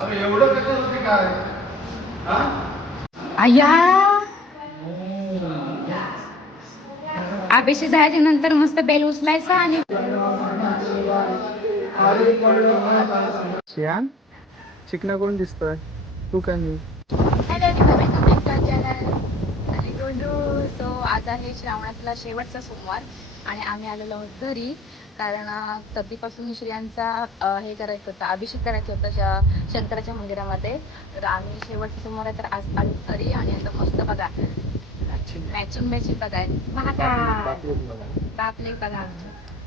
अरे एवढं कशासाठी काय? हा? आया. अभिषेक जायच्या नंतर मस्त बेल उचलायचा आणि श्याम चिकना कोण दिसतोय? तू काय नाही? सो आज आहे श्रावणातला शेवटचा सोमवार आणि आम्ही आलेलो आहोत घरी. कारण कधीपासून स्त्रियांचा हे करायचं होतं अभिषेक करायचं होतं श- शंकराच्या मंदिरामध्ये. तर आम्ही शेवटचा सोमवार आहे तर आज आलो घरी आणि आता मस्त बघा. मॅचिंग मॅचिंग बघाय बघा. बापले बघा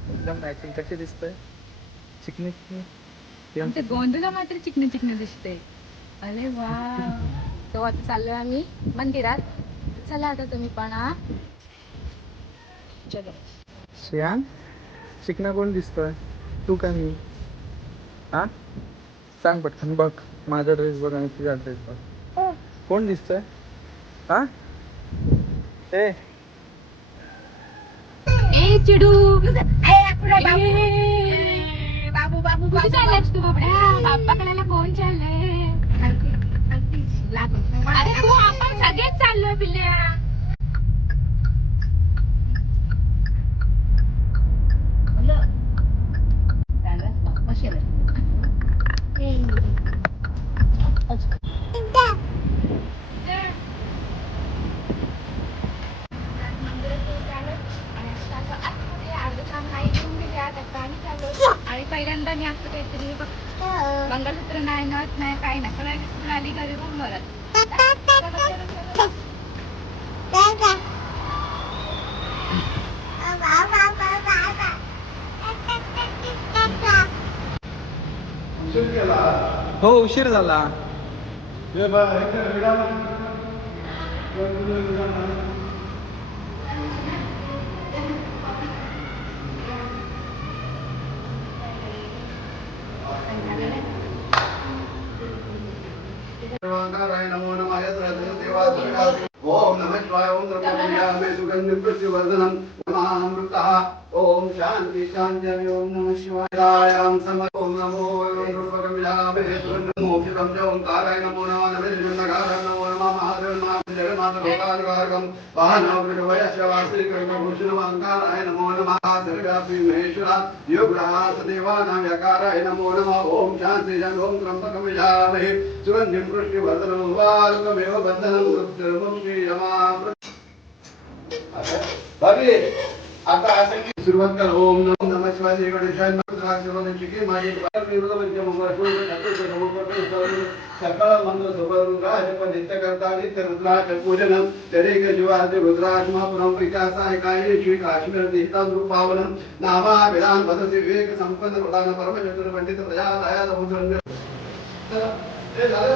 एकदम मॅचिंग कशी दिसतोय? चिकनी आमच्या गोंधळा मात्र चिकने चिकने दिसते अरे वा. तो आता चाललोय आम्ही मंदिरात. चला आता तुम्ही पण हा. चलो. श्याम चिकना कोण दिसतोय? तू काय नाही हा सांग पटकन बघ. माझा ड्रेस बघ आणि तुझा ड्रेस बघ. कोण दिसतोय? हा ए. ए चिडू. बाबू. बाबू बाबू चाललास तू बाबड्या? बाप्पाकडेला कोण चाललंय. अरे तू आपण सगळेच चाललोय पिल्ल्या. आणि असं काहीतरी. बघ. मंगळसूत्र नाही नथ नाही काही नाही. सगळ्या आली घरी रूम उशीर केला हो उशीर झाला. ओम नमः शिवाय ओम द्रव्यमे सुगंधिं प्रतिवर्धनं नमामृतः। ओम शांति शांति ओम नमः शिवाय। ओम नमो रूपकमिलामे नमो च ओंकाराय नमो नमः नमः नगाराय नमो नमः महादेव नमः जगन्नाथ लोकानुकारकं वाहनवृषवयशवासी कर्मभूषणमङ्काराय नमो नमः। सर्गापि महेश्वरा योगरास देवानां यकाराय नमो नमः। ॐ शांति शांति ओम त्र्यंबकमिलामहे सुगन्धिं पुष्टिवर्धनं वारुकमेव बन्धनं मृत्युर्मुक्ति यमामृत आता असं की सुरुवात कर. ओम नमो नमः शिवाय श्री गणेशाय नमः शिवाय चिकी माझी विरोध म्हणजे मंगळ सकाळ मंगळ राज पण नित्य करता नित्य रुद्राच पूजन तरेक जीवाचे रुद्राज महापुरम विकासाय काय श्री काश्मीर देहता रूपावनं नामा विधान पदसी विवेक संपन्न प्रधान परम चतुर पंडित प्रजा दया समुद्र हे झालं.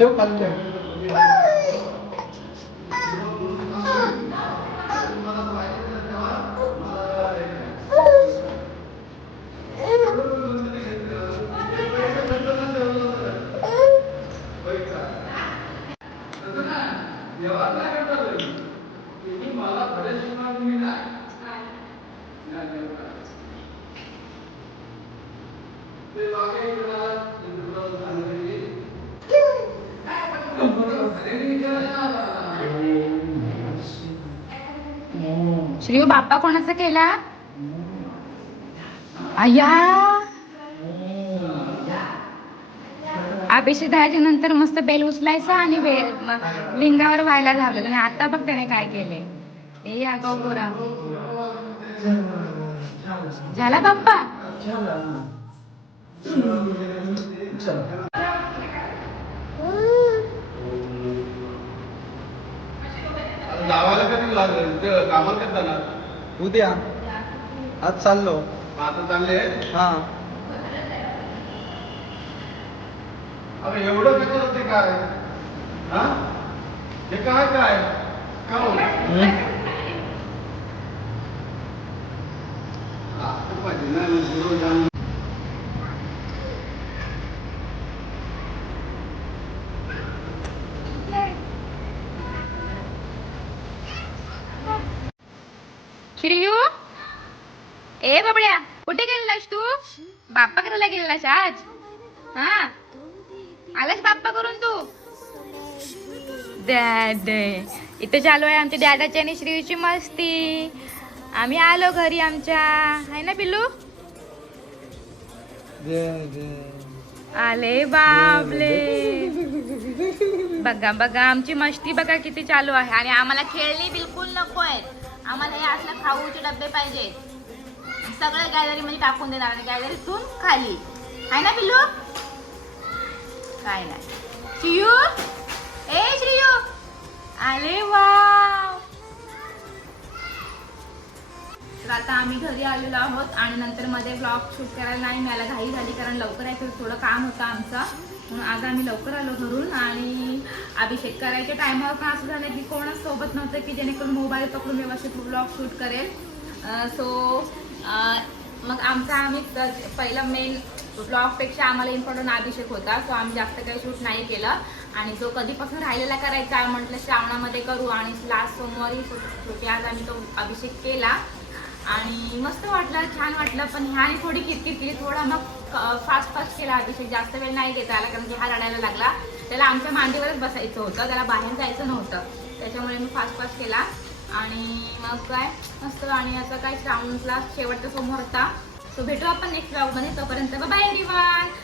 強かったよ。Terima kasih telah menonton! Shri बाप्पा कोणाचा केला? अय्या अभिषेक नंतर मस्त बेल उचलायचा आणि लिंगावर व्हायला झालं आणि आता बघ त्याने काय केले. ए अगो गोरा. झाला बाप्पा? कधी लागेल. ते कामाला कधी जाणार? उद्या. आज चाललो. आता चालले? हा. अरे एवढं कसं ते काय? हा? हे काय काय? का हो? आता पाहिजे ना गुरु जाऊन श्रीयू? ए बाबड्या कुठे गेलेलास तू? बाप्पा करायला गेलेलास आज? हा? आलास बाप्पा करून तू? दॅड इथं चालू आहे आमच्या डॅडाची आणि श्रीयूची मस्ती. आम्ही आलो घरी आमच्या. आहे ना पिल्लू? आले बाबले. बघा बघा आमची मस्ती बघा किती चालू आहे. आणि आम्हाला खेळणी बिलकुल नको आहे आम्हाला हे असलं खाऊचे डबे पाहिजेत सगळं गॅलरी मध्ये टाकून देणार आणि गॅलरीतून खाली. आहे ना पिल्लू? काय नाही. श्रियू ए श्रियू. आले वा. आता आम्ही घरी आलेलो आहोत आणि नंतर मध्ये ब्लॉग शूट करायला नाही मला घाई झाली कारण लवकर आहे थोडं काम होतं आमचं. म्हणून आज आम्ही लवकर आलो घरून आणि अभिषेक करायच्या टायमावर पण असं झालं की कोणच सोबत नव्हतं की जेणेकरून मोबाईल पकडून व्यवस्थित ब्लॉग शूट करेल. सो मग आमचा आम्ही पहिलं पहिला मेन ब्लॉगपेक्षा आम्हाला इम्पॉर्टंट अभिषेक होता. सो आम्ही जास्त काही शूट नाही केलं. आणि जो कधीपासून राहिलेला करायचा म्हटलं श्रावणामध्ये करू. आणि लास्ट सोमवारी आज आम्ही तो अभिषेक केला. आणि मस्त वाटलं छान वाटलं. पण ह्याने थोडी किरकिर केली. थोडा मग फास्ट फास्ट केला अभिषेक. जास्त वेळ नाही घेता आला कारण की हा रडायला लागला. त्याला आमच्या मांडीवरच बसायचं होतं. त्याला बाहेर जायचं नव्हतं. त्याच्यामुळे मी फास्ट फास्ट केला. आणि मग काय? मस्त. आणि आता काय? श्रावणला शेवटचा समोर होता. सो भेटू आपण नेक्स्ट ब्लॉगमध्ये तोपर्यंत बाय एव्हरीवन